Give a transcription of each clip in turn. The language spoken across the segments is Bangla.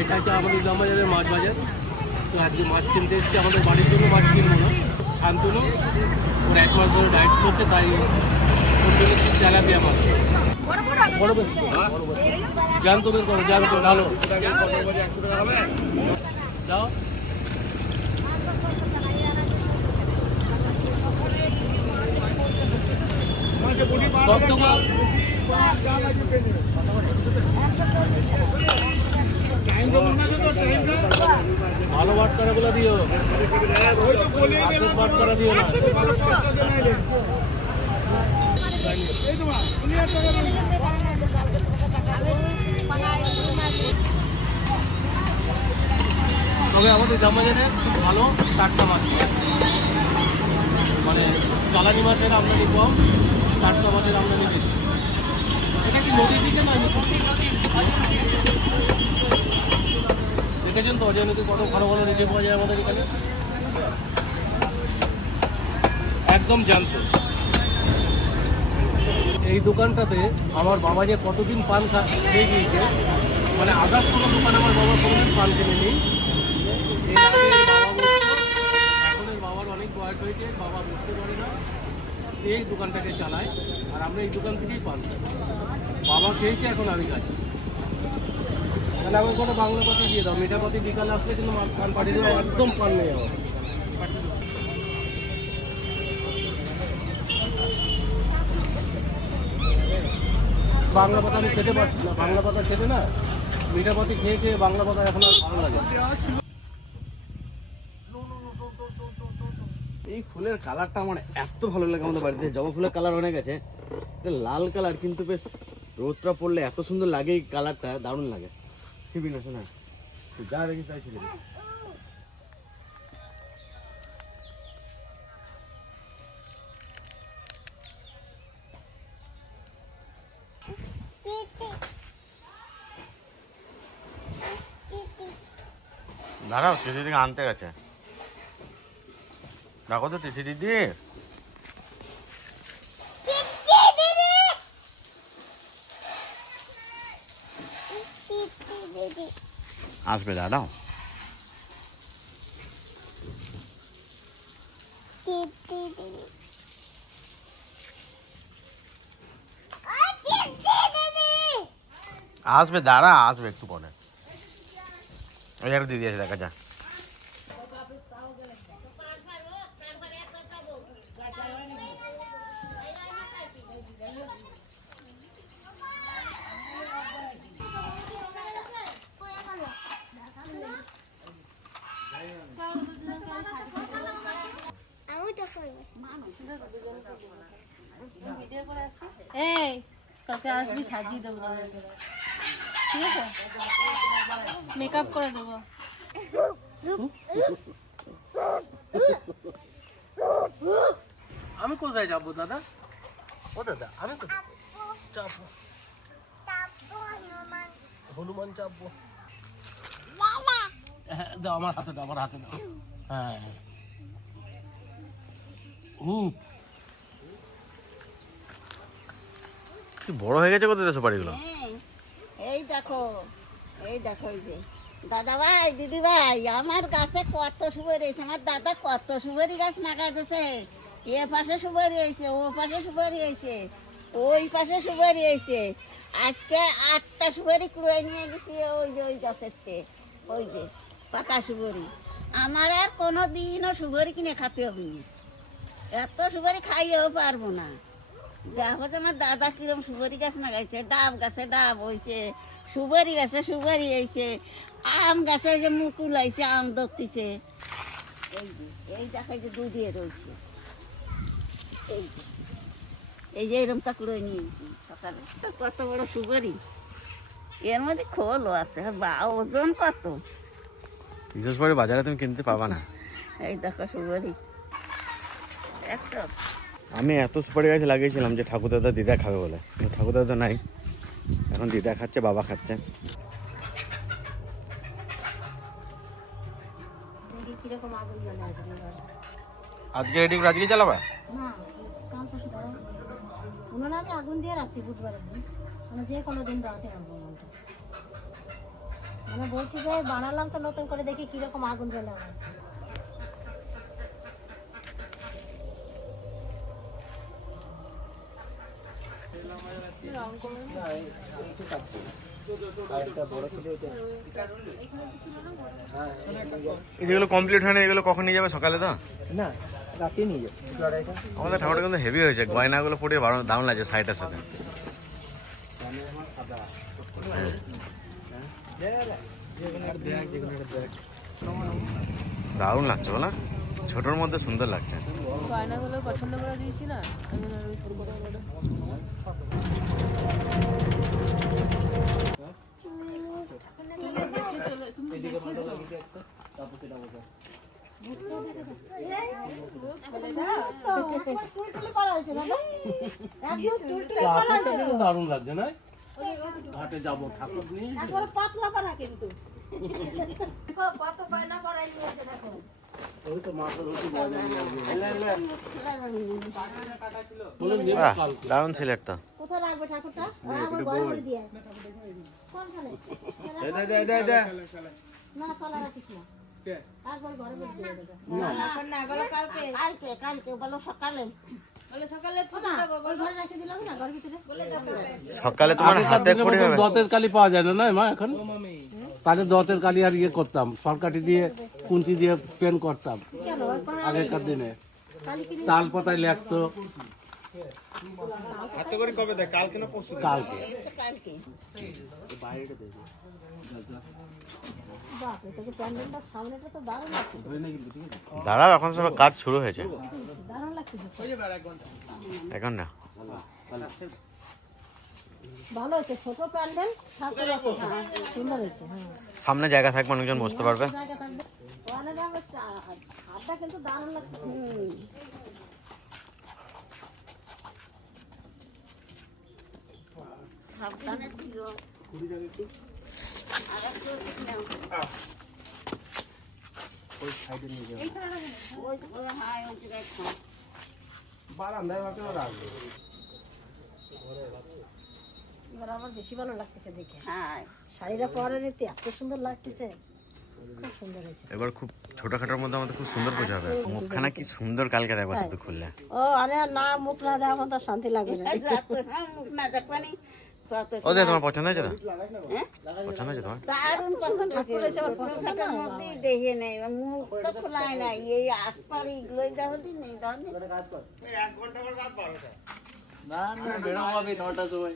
এটা হচ্ছে আমাদের ইসলামবাজারের মাছ বাজার। তো আজকে মাছ কিনতে এসেছি, আমাদের বাড়ির জন্য মাছ কিনবো না। শান্তনু ওর 1 মাস ধরে ডায়েট চলছে, তাই ওর জন্য তেলাপিয়া মাছ বড় জ্যান্ত বের করো, জ্যান্ত ভালো যাও। ভালো বাটকারাগুলো দিও, বাটকারা দিও না। তবে আমাদের জামবাজারে খুব ভালো টাটকা মাছ, মানে চালানি মাছের আমদানি কম, টাটকা মাছের আমদানি বেশি। এটা কি নদীর দিকে না? দেখেছেন তো অজয়নদী কত ভালো ভালো রেটে পাওয়া যায় আমাদের এখানে, একদম জ্যান্ত। এই দোকানটাতে আমার বাবা যে কতদিন পান খেয়ে গিয়েছে, মানে আদার কোনো দোকান আমার বাবা কোনোদিন পান কিনে নেই। এর আগে বাবা বলতো, এখন এর বাবার অনেক বয়স হয়েছে, বাবা বুঝতে পারে না, এই দোকানটাকে চালায়। আর আমরা এই দোকান থেকেই পান খাই। বাবা খেয়েছে, এখন আমি খাচ্ছি। তাহলে আমার কোনো বাংলা পাতি দিয়ে দাও, মিঠা পাতি বিকাল আসলে কিন্তু পান পাঠিয়ে দেওয়া, একদম পান নেই আমার। বাংলা পাতা আমি খেতে পারছি না, বাংলা পাতা খেতে না, মিঠা পাতি খেয়ে খেয়ে বাংলা পাতা এখন আর ভালো লাগে। এই ফুলের কালারটা আমার এত ভালো লাগে। আমাদের বাড়িতে জবা ফুলের কালার অনেক আছে, লাল কালার, কিন্তু বেশ রোদটা পড়লে এত সুন্দর লাগে। এই কালারটা দারুণ লাগে। ছিবি না শোনা, যা দেখিস তাই ছিল। দাঁড়াও, তিথি দিকে আনতে গেছে, দেখো তো তিথি দিদি। আসবে, দাঁড়াও। আসবে, দাঁড়া, আসবে একটু পরে। ওই একটা দিদি আছে, দেখা যা। এই কালকে আসবি, সাজিয়ে দেবো তোদেরকে, ঠিক আছে? মেকআপ করে দেবো। আমি কোথায় যাবো দাদা? ও দাদা, আমি কোথায় চাপবো? হনুমান চাপবো। হ্যাঁ দাও, আমার হাতে দাও, আমার হাতে দাও। হ্যাঁ, কি বড় হয়ে গেছে কোথায় সুপারিগুলো। এই দেখো, এই দেখো, এই যে দাদা ভাই, দিদি ভাই, আমার গাছে কত সুপারি হয়েছে। আমার দাদা কত সুপারি গাছ লাগাইতেছে। এ পাশে সুপারি হয়েছে, ও পাশে সুপারি হয়েছে, ওই পাশে সুপারি হয়েছে। আজকে 8টা সুপারি কুড়াই নিয়ে গেছি ওই যে ওই গাছের থেকে, ওই যে পাকা সুপারি। আমার আর কোনো দিনও সুপারি কিনে খেতে হবে না, এত সুপারি খাইয়েও পারবো না। দেখো যে আমার দাদা কিরম সুপারি গাছ লাগাইছে, ডাব গাছে ডাব হয়েছে, সুপারি গাছে সুপারি হয়েছে, আম গাছে যে মুকুল হয়েছে, আম ধরতেছে। এই যে এই দেখাই যে দুধিয়ে রয়েছে, এই যে এরম তাকুড়ে নিয়েছি সকালে। কত বড় সুপারি, এর মধ্যে খোলও আছে, বা ওজন কত। বিশেষ করে বাজারে তুমি কিনতে পাবা না। এই দেখো সুপারি একটা। আমি এত সুপারি গাছ লাগিয়েছিলাম যে ঠাকুরদাদা দিদা খাবে বলে, ঠাকুরদাদা নাই, এখন দিদা খাচ্ছে, বাবা খাচ্ছে। আজকে রেডি করে আজকে চালাবা? না, কাল পরশু দাও। উনুনে আমি আগুন দিয়ে রাখছি বুধবারের দিন, মানে যে কোনো দিন দাঁড়াতে পারবো। মানে বলছি যে বানালাম তো নতুন করে, দেখি কিরকম আগুন জ্বলে আমার। যেগুলো কমপ্লিট হয়নি এগুলো কখন নিয়ে যাবে? সকালে তো না, রাতে নিয়ে যাবে। আমাদের ঠাকুরটা কিন্তু হেভি হয়েছে, গয়নাগুলো পরে দারুণ লাগছে শাড়িটার সাথে। দারুণ লাগছে বলো, ছোটোর মধ্যে সুন্দর লাগছে। গয়নাগুলো পছন্দ করে দিয়েছি না আমি। দারুণ লাগছে না? ঘাটে যাবো ঠাকুর নিয়ে। পাতলা পারা কিন্তু কত গয়না পরাই নিয়েছে দেখো। ওই তো মাথা ধরে বলে দারুণ সিলেক্ট তো। কোথায় রাখবে ঠাকুরটা? আমার ঘরে ভরে দিয়ে আয়। কোনখানে? না পালা রাখিস না, একবার ঘরে ভরে দিয়ে দেবে। কালকে কালকে বলো সকালে। ওই ঘরে রেখে দিলাম না, ঘর ভিতরে সকালে তোমার হাতে খড়ি হবে। দতের কালি পাওয়া যায় না না মা এখন? তাহলে দতের কালি আর ইয়ে করতাম, সরকারি দিয়ে কুঞ্চি দিয়ে পেন করতাম কেন? আগেকার দিনে। তাল পাতায় লেখতো। হাতে করে কবে দেয়? কালকে না পরশু? কালকে। কালকে বাপ, এটা তো প্যান্ডেলটার সামনেটা তো দারুণ লাগছে, দাঁড়াও, এখন সব কাজ শুরু হয়েছে, দারুণ লাগছে। এখন না। ভালো হয়েছে, ছোট প্যান্ডেল, ঠাকুর আছে, সুন্দর হয়েছে। হ্যাঁ, সামনে জায়গা থাকবে, অনেকজন বসতে পারবে। জায়গা থাকবে। ওখানে যাবে, হাতটা কিন্তু দারুণ লাগছে। সাবধানে দিও। আর একটু নাও। ওই হ্যাঁ ওই জায়গায় খাও। এবার আমার বেশি ভালো লাগতেছে দেখে। হ্যাঁ শাড়িটা পরে নিতে এত সুন্দর লাগতেছে, খুব সুন্দর হয়েছে। এবার খুব ছোটখাটোর মধ্যে আমাদের খুব সুন্দর পুজো হবে। মুখখানা কি সুন্দর কালকে দেখবো শুধু খুললে। ও আরে না, মুখ না দেওয়া আমার তো শান্তি লাগবে না। মুখ না দেখবানি তত ও দে, তোমার পছন্দ হয়েছে তো? পছন্দ হয়েছে তোমার? দারুণ পছন্দ হয়েছে। ছোটখাটোর মধ্যেই দেখে নেই, মুখ তো খোলায় নাই, এই আটপার এইগুলোই দেখলি নেই দেখলি। না না, বেরোবে 9টার সময়।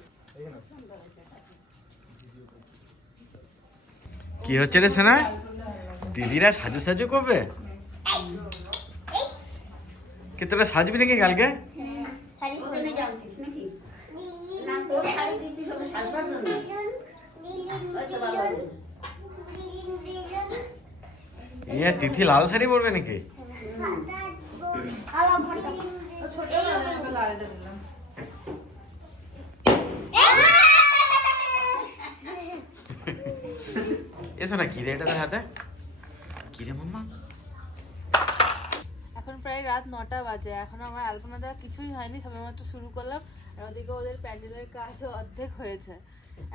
কি হচ্ছে রে সেনা? দিদিরা সাজু সাজু করবে? কি তোরা সাজবি নাকি কালকে? শাড়ি পরে যাচ্ছিস নাকি? না তোর শাড়ি দিচ্ছিস ওকে সাজবার জন্য। হয়তো ভালো হবে। ইয়ে তিথি লাল শাড়ি পরবে নাকি? এসো না, কি রে এটা তোর হাতে? কি রে মাম্মা? এখন প্রায় রাত 9টা বাজে, এখন আমার আলপনা দেওয়া কিছুই হয়নি, সবেমাত্র শুরু করলাম। আর ওদিকে ওদের প্যান্ডেলের কাজও অর্ধেক হয়েছে,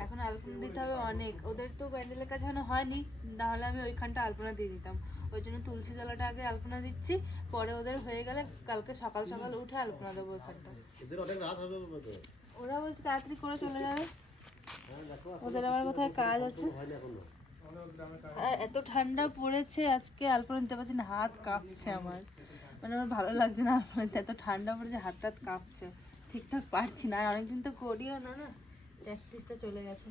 এখন আলপনা দিতে হবে অনেক। ওদের তো প্যান্ডেলের কাজ এখনো হয়নি, নাহলে আমি ওইখানটা আলপনা দিয়ে দিতাম। ওই জন্য তুলসী তলাটা আগে আলপনা দিচ্ছি, পরে ওদের হয়ে গেলে কালকে সকাল সকাল উঠে আলপনা দেবো ওইখানটা। ওরা বলছে তাড়াতাড়ি করে চলে যাবে, ওদের আবার কোথায় কাজ আছে। আর এত ঠান্ডা পড়েছে আজকে, আলপনা দিতে পারছি না, হাত কাঁপছে আমার। মানে আমার ভালো লাগছে না আলপনা দিতে, এত ঠান্ডা পড়েছে, হাত টাত কাঁপছে, ঠিকঠাক পারছি না। আর অনেকদিন তো করিও না, না প্র্যাকটিসটা চলে গেছে।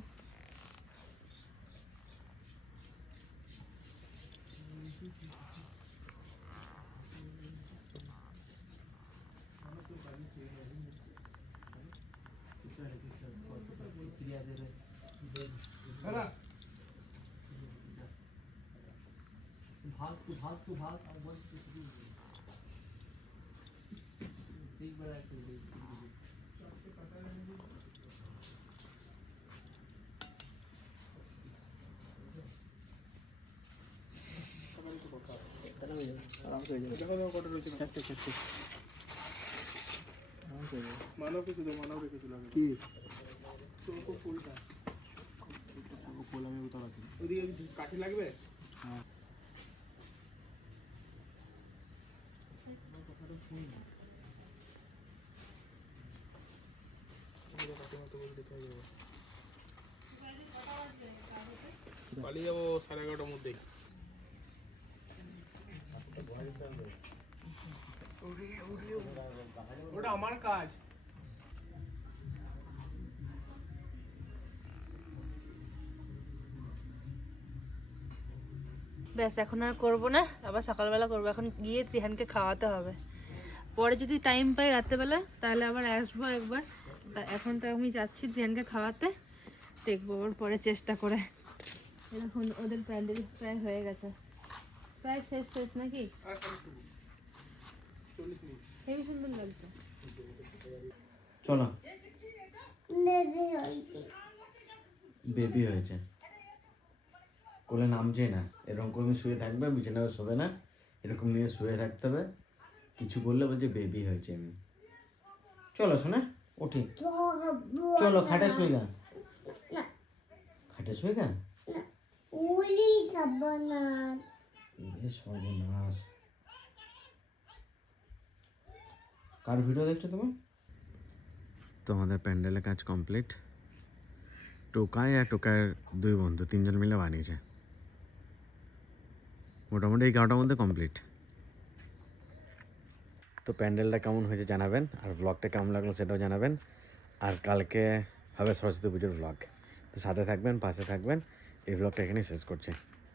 মানব রেখেছিল কাঠি লাগবে? পালিয়ে যাবো 11:30টার মধ্যেই। ওটা আমার কাজ। ব্যাস এখন আর করবো না, আবার সকালবেলা করবো। এখন গিয়ে ত্রিহানকে খাওয়াতে হবে, পরে যদি টাইম পাই রাত্রেবেলা তাহলে আবার আসবো একবার। তা এখন তো আমি যাচ্ছি ত্রিহানকে খাওয়াতে, দেখবো ওর পরে চেষ্টা করে। এখন ওদের প্যান্ডেল প্রায় হয়ে গেছে, প্রায় শেষ শেষ নাকি? হেবি সুন্দর লাগছে। চলো, বেবি হয়েছে, কোলে নামছে না, এরকম করে শুয়ে থাকবে, বিছানায় শোবে না, এরকম নিয়ে শুয়ে থাকতে হবে। কিছু বললে বলছে বেবি হয়েছে। আমি চলো শোনা, উঠি, চলো খাটে শুয়ে গা, খাটে শুয়ে গা। সর্বনাশ, কার ভিডিও দেখছো তুমি? তোমাদের প্যান্ডেলের কাজ কমপ্লিট। টোকাই আর টোকায়ের দুই বন্ধু, তিনজন মিলে বানিয়েছে। মোটামুটি এই 11টার মধ্যে কমপ্লিট। তো প্যান্ডেলটা কেমন হয়েছে জানাবেন, আর ব্লগটা কেমন লাগলো সেটাও জানাবেন। আর কালকে হবে সরস্বতী পুজোর ব্লগ, তো সাথে থাকবেন, পাশে থাকবেন। এই ব্লগটা এখানেই শেষ করছি।